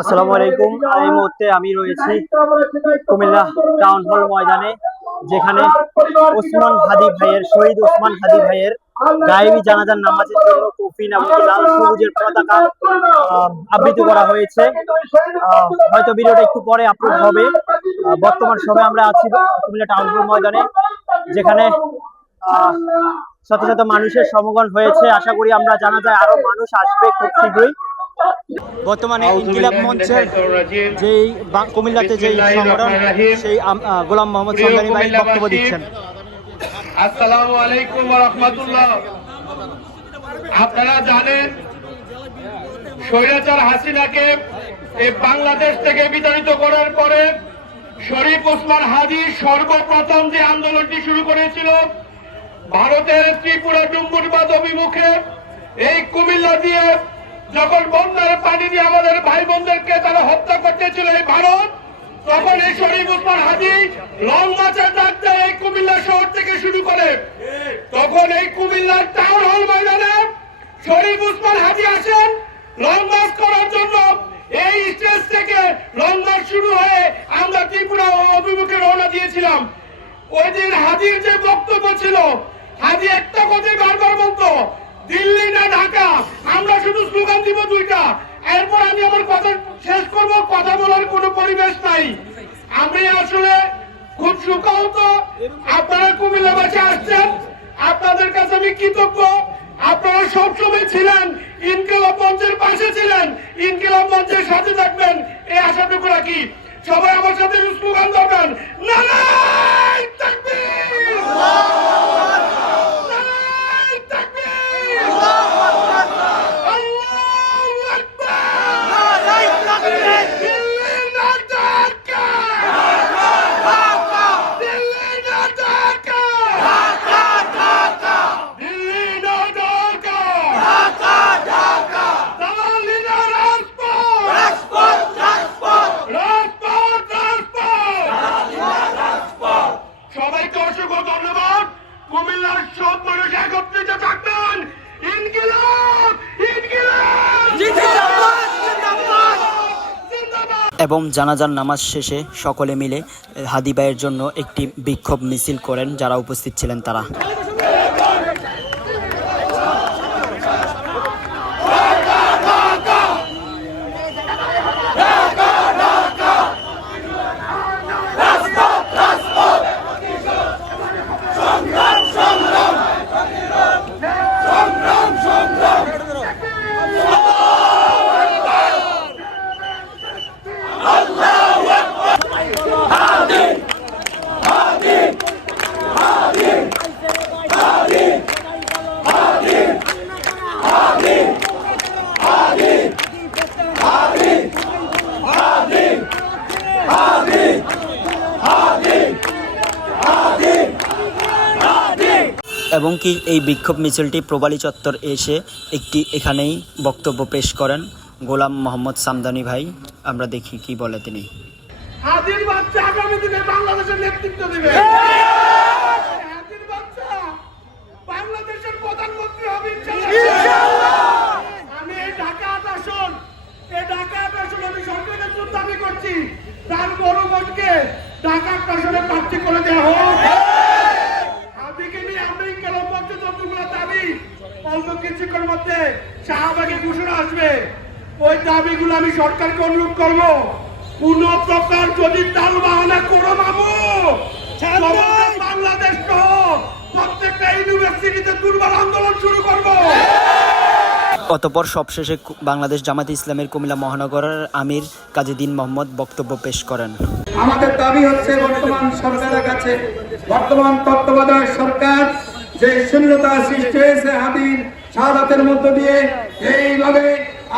আসসালামু আলাইকুম। এই মুহূর্তে আমি রয়েছি কুমিল্লা টাউন হল ময়দানে, যেখানে শহীদ ওসমান হাদি ভাইয়ের গায়েবী জানাজার নামাজের জন্য কফিন এবং লাল সবুজের পতাকা আবৃত করা হয়েছে। হয়তো ভিডিওটা একটু পরে আপলোড হবে। বর্তমান সময়ে আমরা আছি কুমিল্লা টাউন হল ময়দানে, যেখানে শত শত মানুষের সমাগম হয়েছে। আশা করি আমরা জানাজায় আরো মানুষ আসবে খুব শীঘ্রই। বর্তমানে ইনকিলাব মঞ্চের যেই কুমিল্লাতে যেই সংগঠন, সেই গোলাম মোহাম্মদ সামদানি ভাই বক্তব্য দিচ্ছেন। আসসালামু আলাইকুম ওয়া রাহমাতুল্লাহ। আপনারা জানেন স্বৈরাচার হাসিনাকে এই বাংলাদেশ থেকে বিতাড়িত করার পরে শরীফ ওসমান হাদি সর্বপ্রথম যে আন্দোলনটি শুরু করেছিল ভারতের ত্রিপুরা ডুম্বুরবাদ অভিমুখে, এই কুমিল্লা দিয়ে যখন বন্যার পানি দিয়ে আমাদের ভাই বোনদেরকে তারা হত্যা করতেছিল এই ভারত, তখন এই শরীফ ওসমান হাদি লং মার্চের ডাক দেয় এই কুমিল্লা শহর থেকে শুরু করে। তখন এই কুমিল্লার টাউন হল ময়দানে শরীফ ওসমান হাদি আসেন লং মার্চ করার জন্য। এই স্টেজ থেকে লং মার্চ শুরু হয়ে আমরা ত্রিপুরা অভিমুখে রওনা দিয়েছিলাম। ওই দিন হাদির যে বক্তব্য ছিল, হাদি একটা কথাই বারবার বলতো, দিল্লি না ঢাকা, আমরা শুধু স্লোগান দিব দুইটা। এরপর আমি আমার কথা শেষ করব, কথা বলার কোনো পরিবেশ নাই। আমি আসলে খুব সুখাহত আপনারা কুমিল্লাবাসী আসছেন, আপনাদের কাছে আমি কৃতজ্ঞ। আপনারা সবসময় ছিলেন, ইনকিলাব মঞ্চের পাশে ছিলেন, ইনকিলাব মঞ্চের সাথে থাকবেন, এই আশাটুকু রাখি। সবাই আমার সাথে স্লোগান দেবেন, নারায়ে তাকবীর, নারায়ে তাকবীর, আল্লাহু আকবার, নারায়ে তাকবীর, দিল্লি না ঢাকা, ঢাকা, দিল্লি না ঢাকা, ঢাকা, ঢাকা, দিল্লি না ঢাকা, ঢাকা, ঢাকা, দালালি না রাজপথ, রাজপথ, রাজপথ, রাজপথ, রাজপথ, দালালি না রাজপথ। সবাইকে অসংখ্য ধন্যবাদ। কুমিল্লার সব মানুষ একত্রিত থাকবেন। ইনকিলাব, ইনকিলাব, জিন্দাবাদ, জিন্দাবাদ, জিন্দাবাদ। এবং জানাজার নামাজ শেষে সকলে মিলে হাদি ভাইয়ের জন্য একটি বিক্ষোভ মিছিল করেন যারা উপস্থিত ছিলেন তারা। এবং কি এই বিক্ষোভ মিছিলটি প্রবালী চত্বর এসে এখানেই বক্তব্য পেশ করেন গোলাম মোহাম্মদ সামদানি ভাই। আমরা দেখি কি বলে তিনি। হাদির বাচ্চা আগামী দিনে বাংলাদেশের নেতৃত্ব দিবে। হাদির বাচ্চা বাংলাদেশের প্রধানমন্ত্রী হবে ইনশাআল্লাহ। আমি এই ঢাকা আসন আমি সরকারের জন্য দাবি করছি, তার বড় বোনকে ঢাকা আসনে প্রার্থী করে দেওয়া হোক। হাদিকে নিয়ে আমরা ইনকিলাব মঞ্চে যতগুলো দাবি, অল্প কিছুক্ষণ মধ্যে শাহবাগে ঘোষণা আসবে, ওই দাবিগুলো আমি সরকারকে অনুরোধ করবো, কোন প্রকার যদি তাল বাহানা করো মামু, বাংলাদেশ সহ প্রত্যেকটা ইউনিভার্সিটিতে দুর্বার আন্দোলন শুরু করবো। অতঃপর সবশেষে বাংলাদেশ জামায়াতে ইসলামের কুমিল্লা মহানগরের আমির কাজী দ্বীন মোহাম্মদ বক্তব্য পেশ করেন। আমাদের দাবি হচ্ছে বর্তমান সরকারের কাছে, বর্তমান তত্ত্বাবধায়ক সরকার যে শূন্যতা সৃষ্টি হয়েছে হাদির শাহাদাতের মধ্য দিয়ে, এইভাবে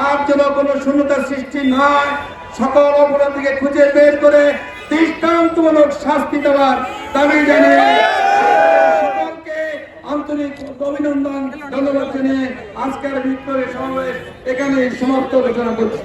আর যেন কোনো শূন্যতার সৃষ্টি নয়, সকল অপরাধীকে খুঁজে বের করে দৃষ্টান্তমূলক শাস্তি দেওয়ার দাবি জানিয়ে সকলকে আন্তরিক অভিনন্দন, ধন্যবাদ জানিয়ে আজকের বিক্ষোভের সমাবেশ এখানে সমাপ্ত ঘোষণা করছি।